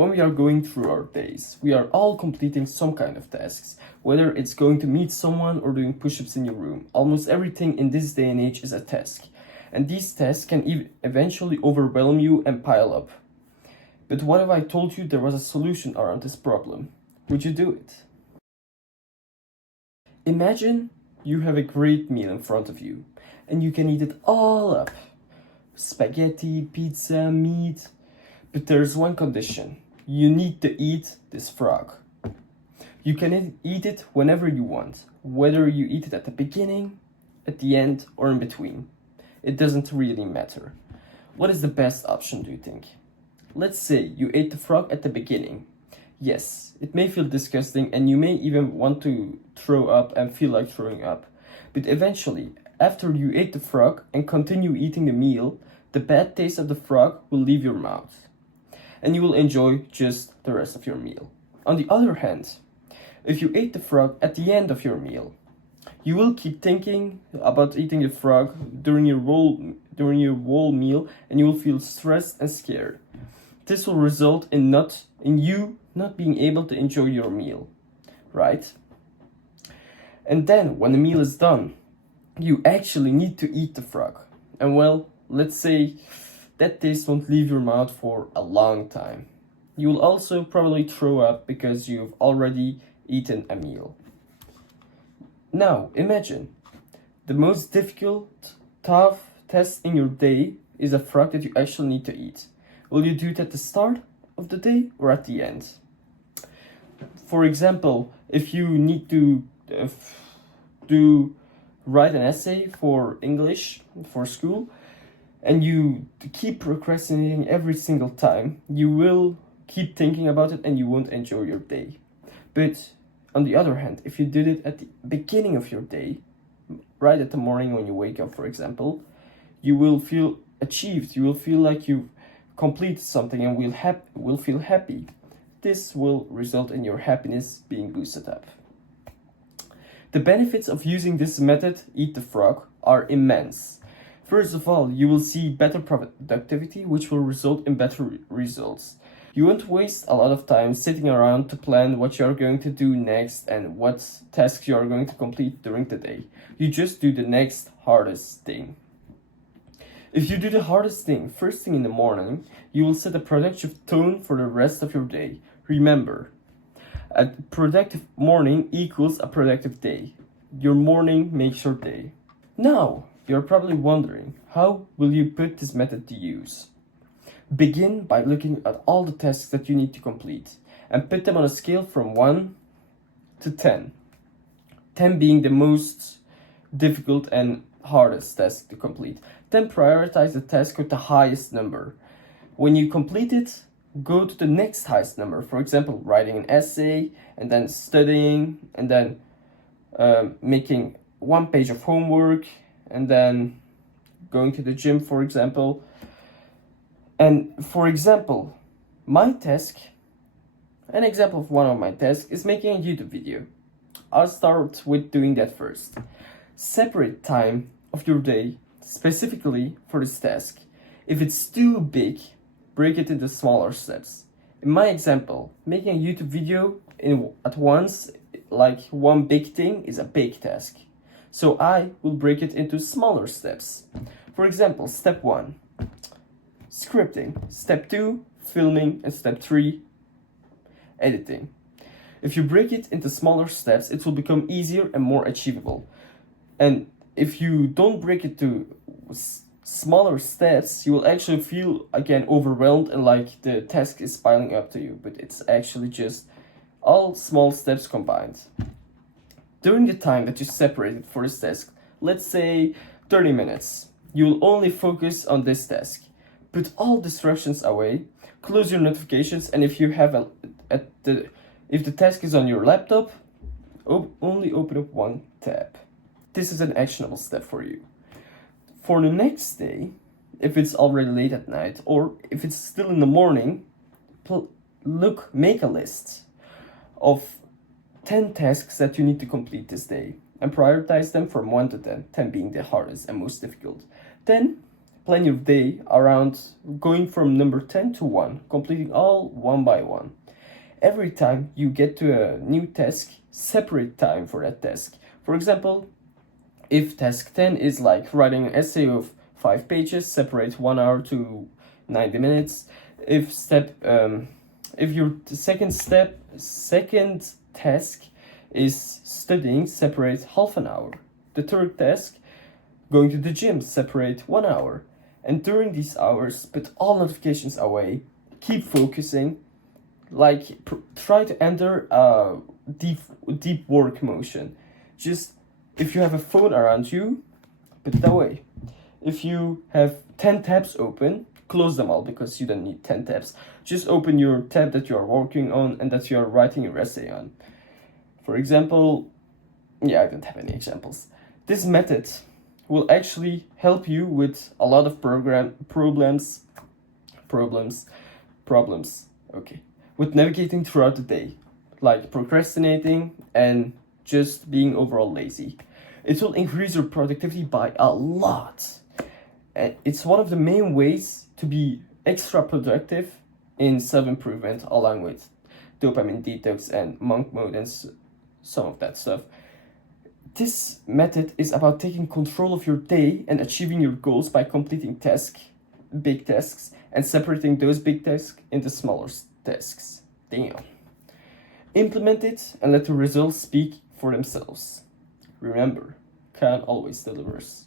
when we are going through our days, we are all completing some kind of tasks, whether it's going to meet someone or doing push-ups in your room. Almost everything in this day and age is a task, and these tasks can eventually overwhelm you and pile up. But what if I told you there was a solution around this problem? Would you do it? Imagine you have a great meal in front of you, and you can eat it all up. Spaghetti, pizza, meat. But there's one condition. You need to eat this frog. You can eat it whenever you want, whether you eat it at the beginning, at the end, or in between. It doesn't really matter. What is the best option, do you think? Let's say you ate the frog at the beginning. Yes, it may feel disgusting and you may even want to throw up and feel like throwing up. But eventually, after you ate the frog and continue eating the meal, the bad taste of the frog will leave your mouth, and you will enjoy just the rest of your meal. On the other hand, if you ate the frog at the end of your meal, you will keep thinking about eating the frog during your whole meal, and you will feel stressed and scared. This will result in you not being able to enjoy your meal, right? And then when the meal is done, you actually need to eat the frog. And well, let's say that taste won't leave your mouth for a long time. You will also probably throw up because you've already eaten a meal. Now, imagine the most difficult, tough test in your day is a frog that you actually need to eat. Will you do it at the start of the day or at the end? For example, if you need to write an essay for English for school, and you keep procrastinating every single time, you will keep thinking about it and you won't enjoy your day. But on the other hand, if you did it at the beginning of your day, right at the morning when you wake up, for example, you will feel achieved. You will feel like you've completed something and will feel happy. This will result in your happiness being boosted up. The benefits of using this method, Eat the Frog, are immense. First of all, you will see better productivity, which will result in better results. You won't waste a lot of time sitting around to plan what you are going to do next and what tasks you are going to complete during the day. You just do the next hardest thing. If you do the hardest thing first thing in the morning, you will set a productive tone for the rest of your day. Remember, a productive morning equals a productive day. Your morning makes your day. Now, you're probably wondering, how will you put this method to use? Begin by looking at all the tasks that you need to complete and put them on a scale from 1 to 10. 10 being the most difficult and hardest task to complete. Then prioritize the task with the highest number. When you complete it, go to the next highest number. For example, writing an essay, and then studying, and then making 1 page of homework, and then going to the gym, for example. And for example, my task, an example of one of my tasks is making a YouTube video. I'll start with doing that first. Separate time of your day specifically for this task. If it's too big, break it into smaller steps. In my example, making a YouTube video at once, like one big thing, is a big task. So I will break it into smaller steps. For example, step 1, scripting. Step 2, filming. And step 3, editing. If you break it into smaller steps, it will become easier and more achievable. And if you don't break it to smaller steps, you will actually feel again overwhelmed and like the task is piling up to you, but it's actually just all small steps combined. During the time that you separated for this task, let's say 30 minutes, you will only focus on this task. Put all distractions away, close your notifications, and if you have if the task is on your laptop, only open up one tab. This is an actionable step for you. For the next day, if it's already late at night or if it's still in the morning, make a list of 10 tasks that you need to complete this day and prioritize them from 1 to 10, 10 being the hardest and most difficult. Then plan your day around going from number 10 to 1, completing all one by one. Every time you get to a new task, separate time for that task. For example, if task 10 is like writing an essay of 5 pages, separate 1 hour to 90 minutes. If your second task is studying, separate half an hour. The third task, going to the gym, separate 1 hour. And during these hours, put all notifications away, keep focusing, try to enter a deep work motion. Just, if you have a phone around you, put it away. If you have 10 tabs open, close them all, because you don't need 10 tabs. Just open your tab that you are working on and that you are writing your essay on. For example, I don't have any examples. This method will actually help you with a lot of problems, with navigating throughout the day, like procrastinating and just being overall lazy. It will increase your productivity by a lot. And it's one of the main ways to be extra productive in self-improvement, along with dopamine detox and monk mode and some of that stuff. This method is about taking control of your day and achieving your goals by completing big tasks, and separating those big tasks into smaller tasks. Damn. Implement it and let the results speak for themselves. Remember, Khan always delivers.